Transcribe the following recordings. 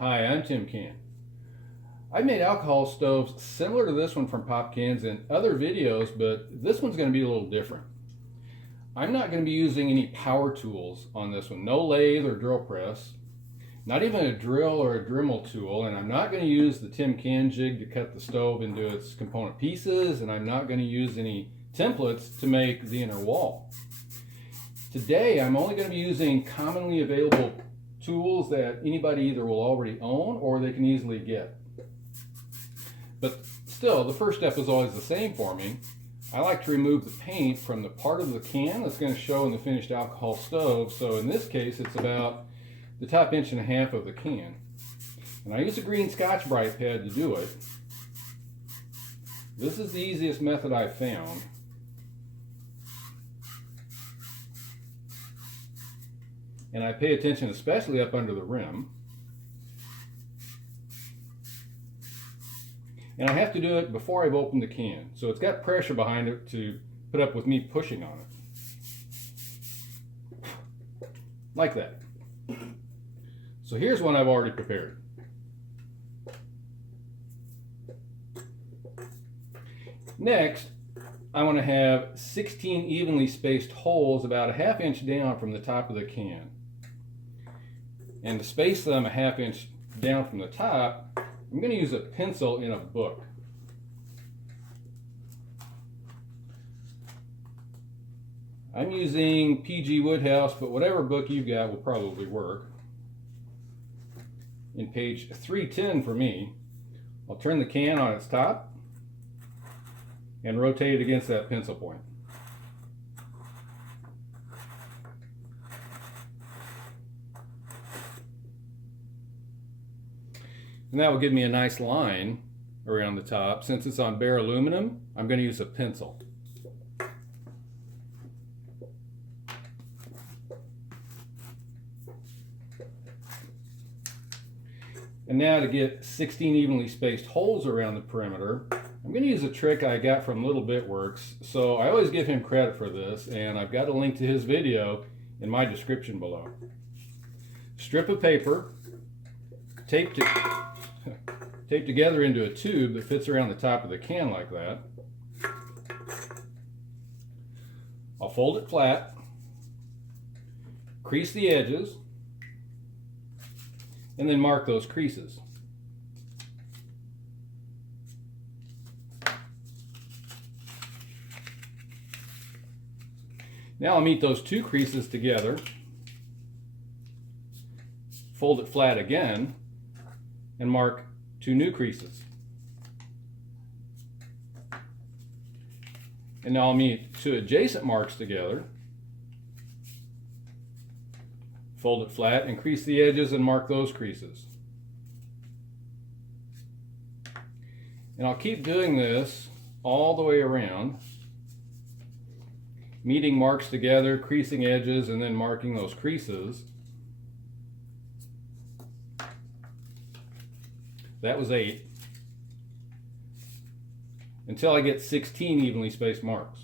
Hi, I'm Tim Can. I've made alcohol stoves similar to this one from Pop Cans in other videos, but this one's going to be a little different. I'm not going to be using any power tools on this one, no lathe or drill press, not even a drill or a Dremel tool, and I'm not going to use the Tim Can jig to cut the stove into its component pieces, and I'm not going to use any templates to make the inner wall. Today, I'm only going to be using commonly available tools that anybody either will already own or they can easily get. But still, the first step is always the same for me. I like to remove the paint from the part of the can that's going to show in the finished alcohol stove. So in this case, it's about the top 1.5 inches of the can. And I use a green Scotch-Brite pad to do it. This is the easiest method I've found. And I pay attention especially up under the rim. And I have to do it before I've opened the can. So it's got pressure behind it to put up with me pushing on it. Like that. So here's one I've already prepared. Next, I want to have 16 evenly spaced holes about 1/2 inch down from the top of the can. And to space them 1/2 inch down from the top, I'm going to use a pencil in a book. I'm using PG Woodhouse, but whatever book you've got will probably work. In page 310 for me, I'll turn the can on its top and rotate it against that pencil point. And that will give me a nice line around the top. Since it's on bare aluminum, I'm going to use a pencil. And now to get 16 evenly spaced holes around the perimeter, I'm going to use a trick I got from Little Bitworks. So I always give him credit for this, and I've got a link to his video in my description below. Strip of paper, taped together into a tube that fits around the top of the can like that. I'll fold it flat, crease the edges, and then mark those creases. Now I'll meet those two creases together, fold it flat again, and mark 2 new creases. And now I'll meet 2 adjacent marks together, fold it flat and crease the edges and mark those creases. And I'll keep doing this all the way around, meeting marks together, creasing edges, and then marking those creases. That was 8. Until I get 16 evenly spaced marks.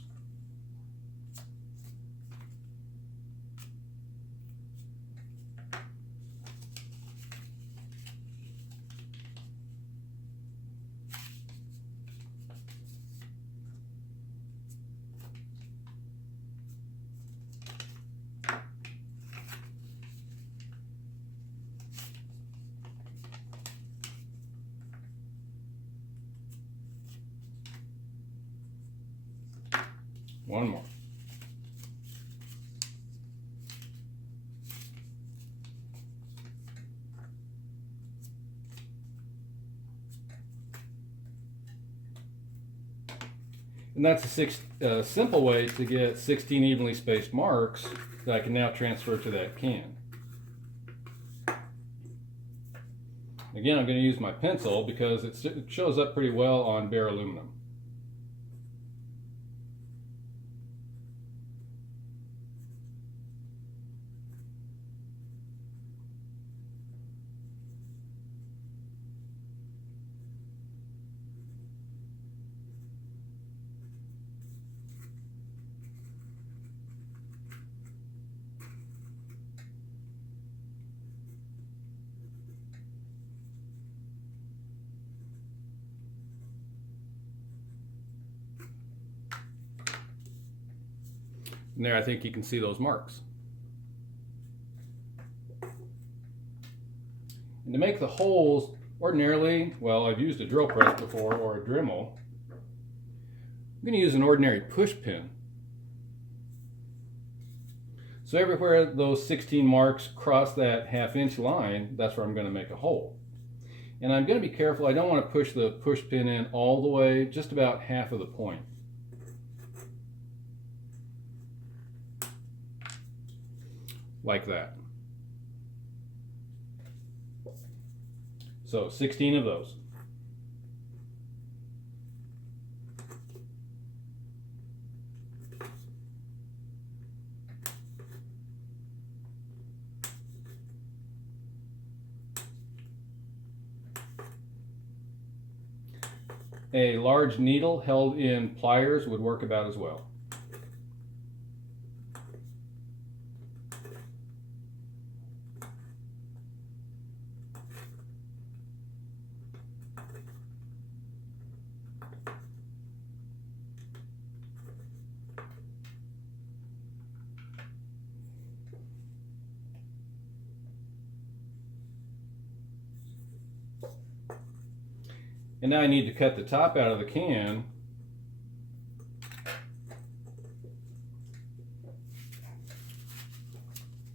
One more. And that's a simple way to get 16 evenly spaced marks that I can now transfer to that can. Again, I'm going to use my pencil because it shows up pretty well on bare aluminum. And there I think you can see those marks. And to make the holes, ordinarily, well, I've used a drill press before or a Dremel. I'm going to use an ordinary push pin. So everywhere those 16 marks cross that 1/2 inch line, that's where I'm going to make a hole. And I'm going to be careful, I don't want to push the push pin in all the way, just about half of the point. Like that. So 16 of those. A large needle held in pliers would work about as well. And now I need to cut the top out of the can.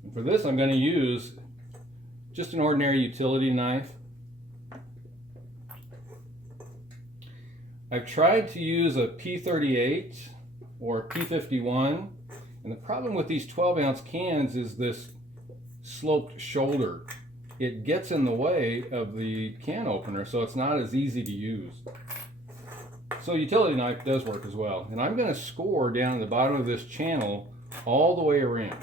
And for this, I'm going to use just an ordinary utility knife. I've tried to use a P38 or P51, and the problem with these 12-ounce cans is this sloped shoulder. It gets in the way of the can opener, so it's not as easy to use. So utility knife does work as well. And I'm going to score down the bottom of this channel all the way around.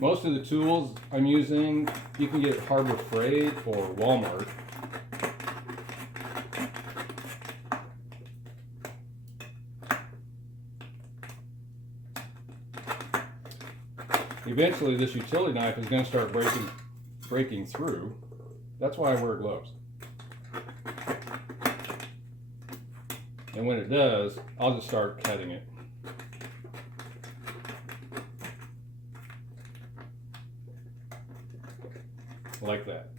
Most of the tools I'm using, you can get at Harbor Freight or Walmart. Eventually this utility knife is going to start breaking through. That's why I wear gloves. And when it does, I'll just start cutting it. Like that.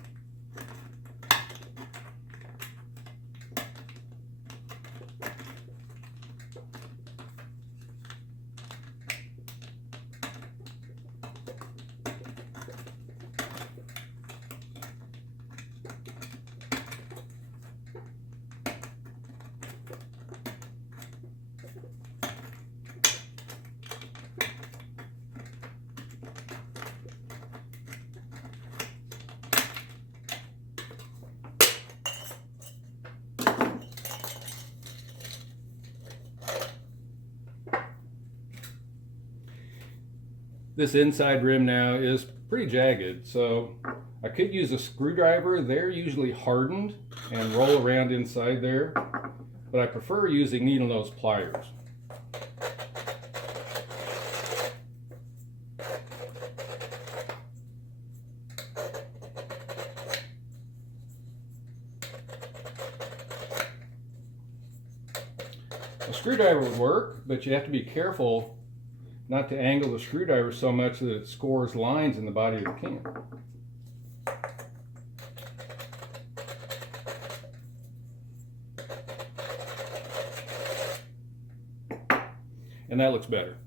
This inside rim now is pretty jagged, so I could use a screwdriver. They're usually hardened and roll around inside there, but I prefer using needle nose pliers. A screwdriver would work, but you have to be careful not to angle the screwdriver so much that it scores lines in the body of the can. And that looks better.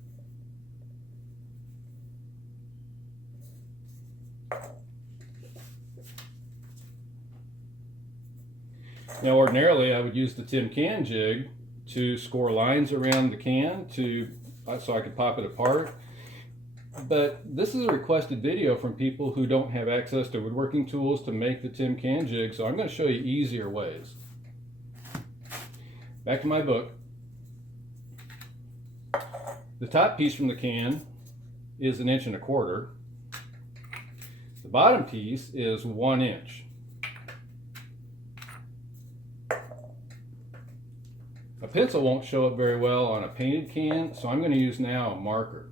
Now ordinarily I would use the tin can jig to score lines around the can so I could pop it apart. But this is a requested video from people who don't have access to woodworking tools to make the tin can jig, so I'm going to show you easier ways. Back to my book. The top piece from the can is 1 1/4 inches. The bottom piece is 1 inch. A A pencil won't show up very well on a painted can, so I'm going to use now a marker.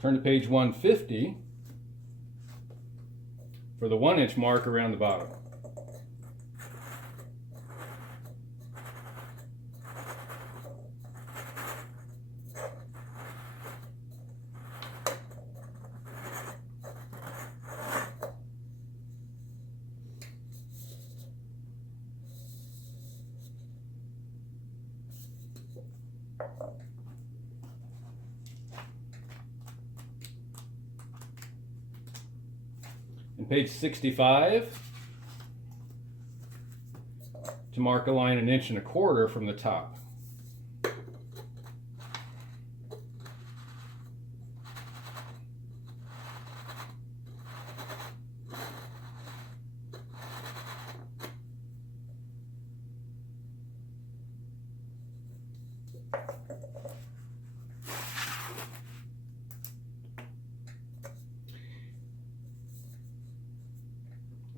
Turn to page 150 for the 1-inch mark around the bottom. And page 65, to mark a line 1.25 inches from the top.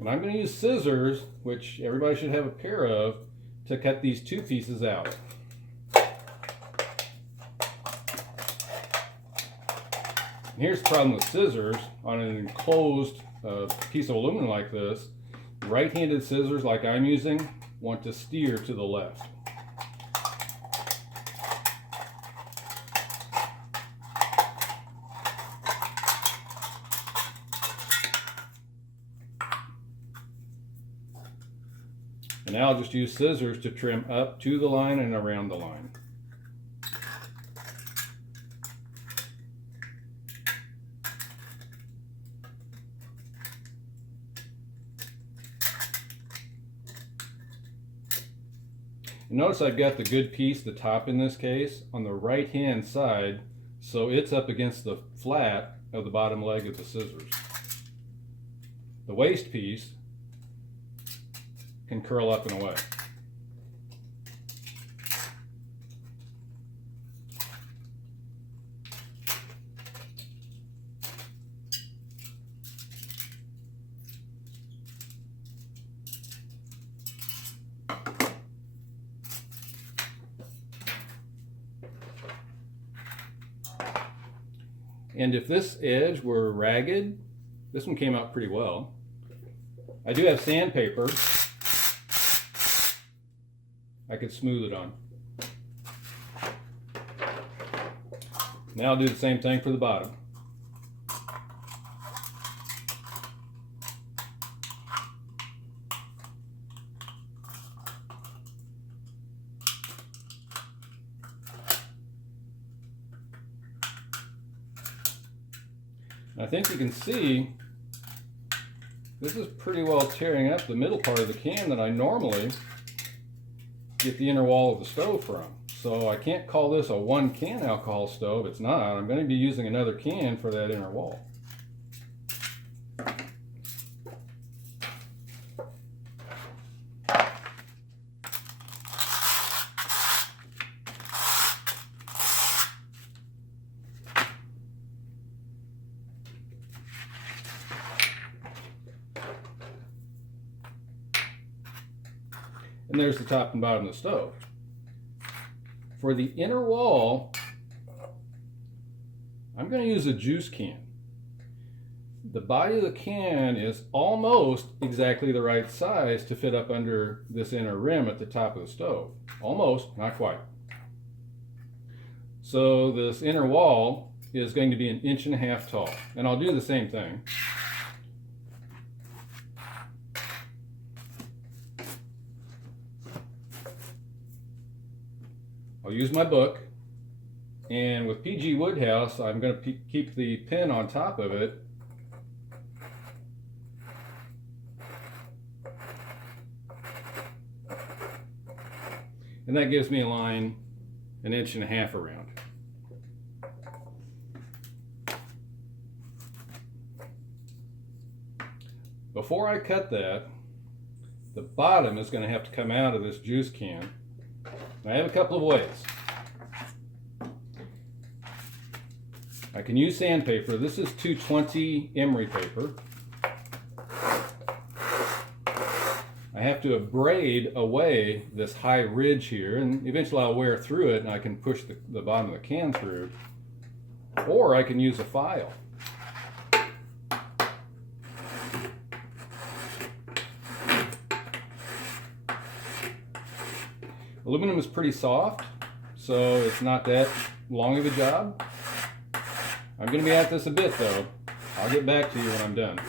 And I'm going to use scissors, which everybody should have a pair of, to cut these 2 pieces out. And here's the problem with scissors. On an enclosed piece of aluminum like this, right-handed scissors like I'm using want to steer to the left. And now I'll just use scissors to trim up to the line and around the line. And notice I've got the good piece, the top in this case, on the right hand side, so it's up against the flat of the bottom leg of the scissors. The waste piece can curl up and away. And if this edge were ragged, this one came out pretty well. I do have sandpaper. I could smooth it on. Now I'll do the same thing for the bottom. I think you can see this is pretty well tearing up the middle part of the can that I normally get the inner wall of the stove from. So I can't call this a 1-can alcohol stove. It's not. I'm going to be using another can for that inner wall. And there's the top and bottom of the stove. For the inner wall, I'm going to use a juice can. The body of the can is almost exactly the right size to fit up under this inner rim at the top of the stove. Almost, not quite. So this inner wall is going to be 1.5 inches tall. And I'll do the same thing. I'll use my book, and with PG Woodhouse, I'm going to keep the pin on top of it. And that gives me a line 1.5 inches around. Before I cut that, the bottom is going to have to come out of this juice can. I have a couple of ways. I can use sandpaper. This is 220 emery paper. I I have to abrade away this high ridge here, and eventually I'll wear through it and I can push the bottom of the can through. Or I can use a file. Aluminum is pretty soft, so it's not that long of a job. I'm going to be at this a bit though. I'll get back to you when I'm done.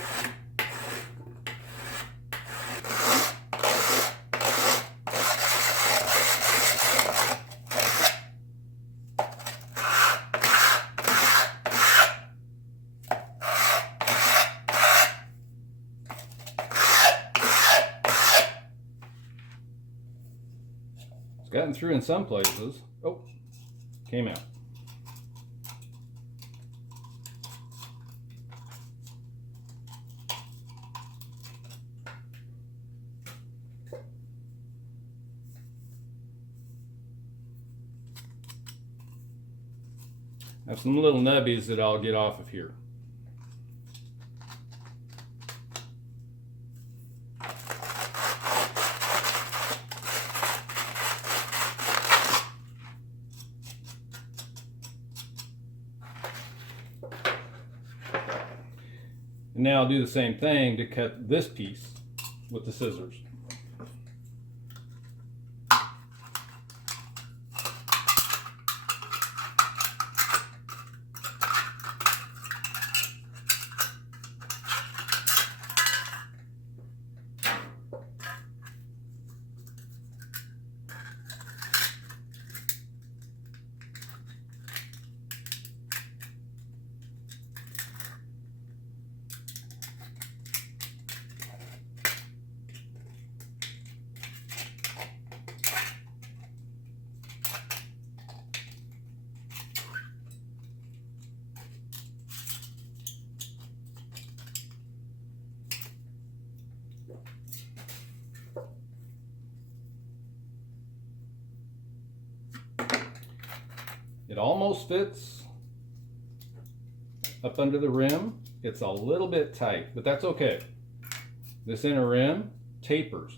It's gotten through in some places. Oh, came out. I have some little nubbies that I'll get off of here. And now I'll do the same thing to cut this piece with the scissors. It almost fits up under the rim. It's a little bit tight, but that's okay. This inner rim tapers.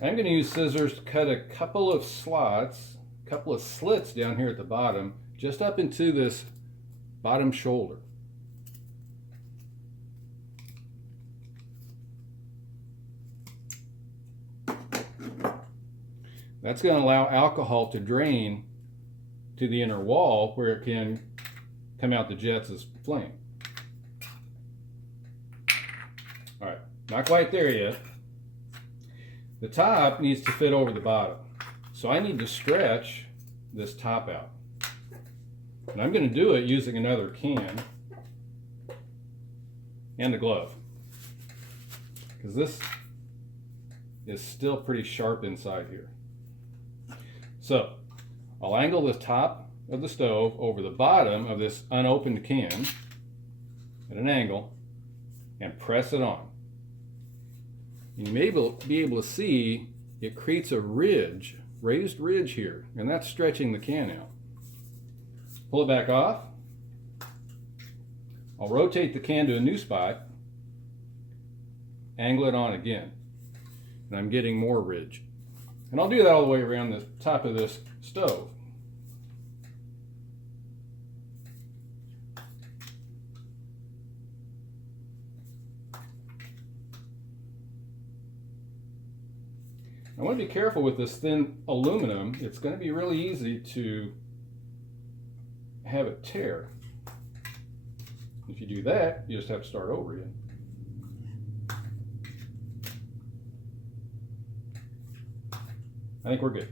I'm going to use scissors to cut a couple of slots, a couple of slits down here at the bottom, just up into this bottom shoulder. That's going to allow alcohol to drain to the inner wall where it can come out the jets as flame. All right, not quite there yet. The top needs to fit over the bottom. So I need to stretch this top out. And I'm going to do it using another can and a glove, because this is still pretty sharp inside here. So I'll angle the top of the stove over the bottom of this unopened can at an angle and press it on. You may be able to see it creates a ridge, raised ridge here, and that's stretching the can out. Pull it back off. I'll rotate the can to a new spot, angle it on again, and I'm getting more ridge. And I'll do that all the way around the top of this stove. I want to be careful with this thin aluminum. It's going to be really easy to have it tear. If you do that, you just have to start over again. I think we're good.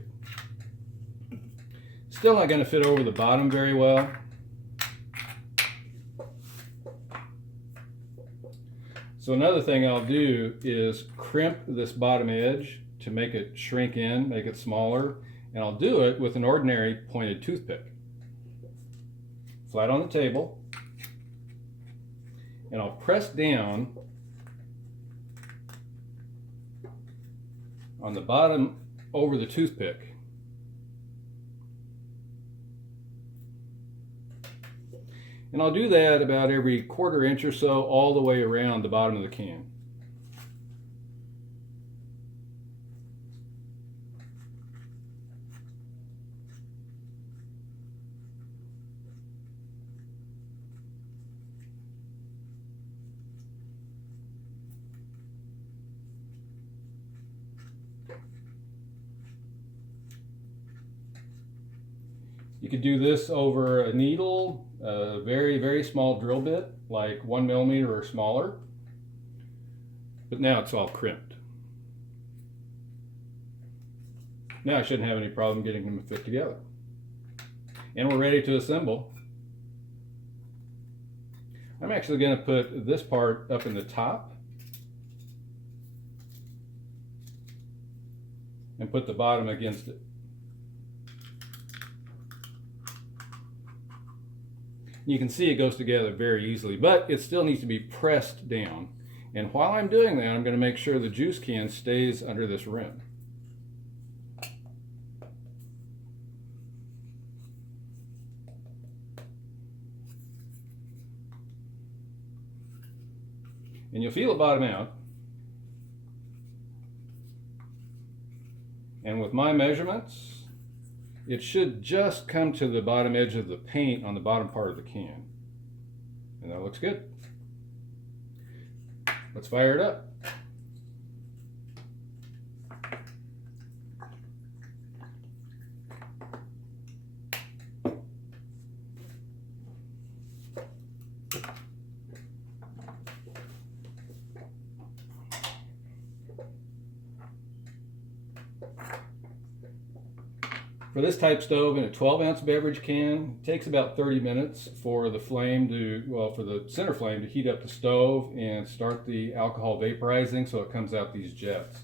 Still not going to fit over the bottom very well. So another thing I'll do is crimp this bottom edge to make it shrink in, make it smaller, and I'll do it with an ordinary pointed toothpick. Flat on the table, and I'll press down on the bottom over the toothpick. And I'll do that about every 1/4 inch or so all the way around the bottom of the can. You could do this over a needle, a very, very small drill bit, like 1 millimeter or smaller. But now it's all crimped. Now I shouldn't have any problem getting them to fit together. And we're ready to assemble. I'm actually going to put this part up in the top and put the bottom against it. You can see it goes together very easily, but it still needs to be pressed down. And while I'm doing that, I'm going to make sure the juice can stays under this rim. And you'll feel it bottom out. And with my measurements, it should just come to the bottom edge of the paint on the bottom part of the can. And that looks good. Let's fire it up. For this type stove in a 12-ounce beverage can, it takes about 30 minutes for the flame to, for the center flame to heat up the stove and start the alcohol vaporizing so it comes out these jets.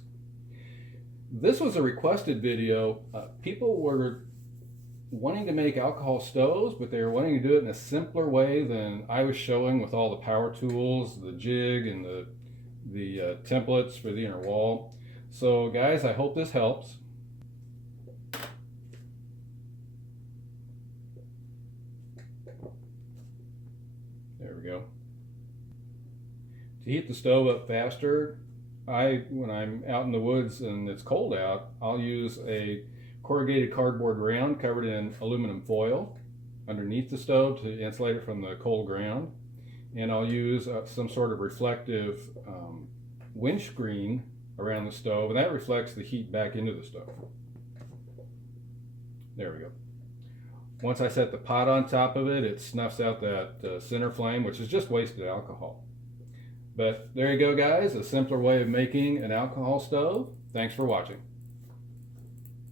This was a requested video. People were wanting to make alcohol stoves, but they were wanting to do it in a simpler way than I was showing with all the power tools, the jig, and the templates for the inner wall. So guys, I hope this helps. There we go. To heat the stove up faster, when I'm out in the woods and it's cold out, I'll use a corrugated cardboard round covered in aluminum foil underneath the stove to insulate it from the cold ground. And I'll use some sort of reflective windscreen around the stove, and that reflects the heat back into the stove. There we go. Once I set the pot on top of it, it snuffs out that center flame, which is just wasted alcohol. But there you go, guys, a simpler way of making an alcohol stove. Thanks for watching.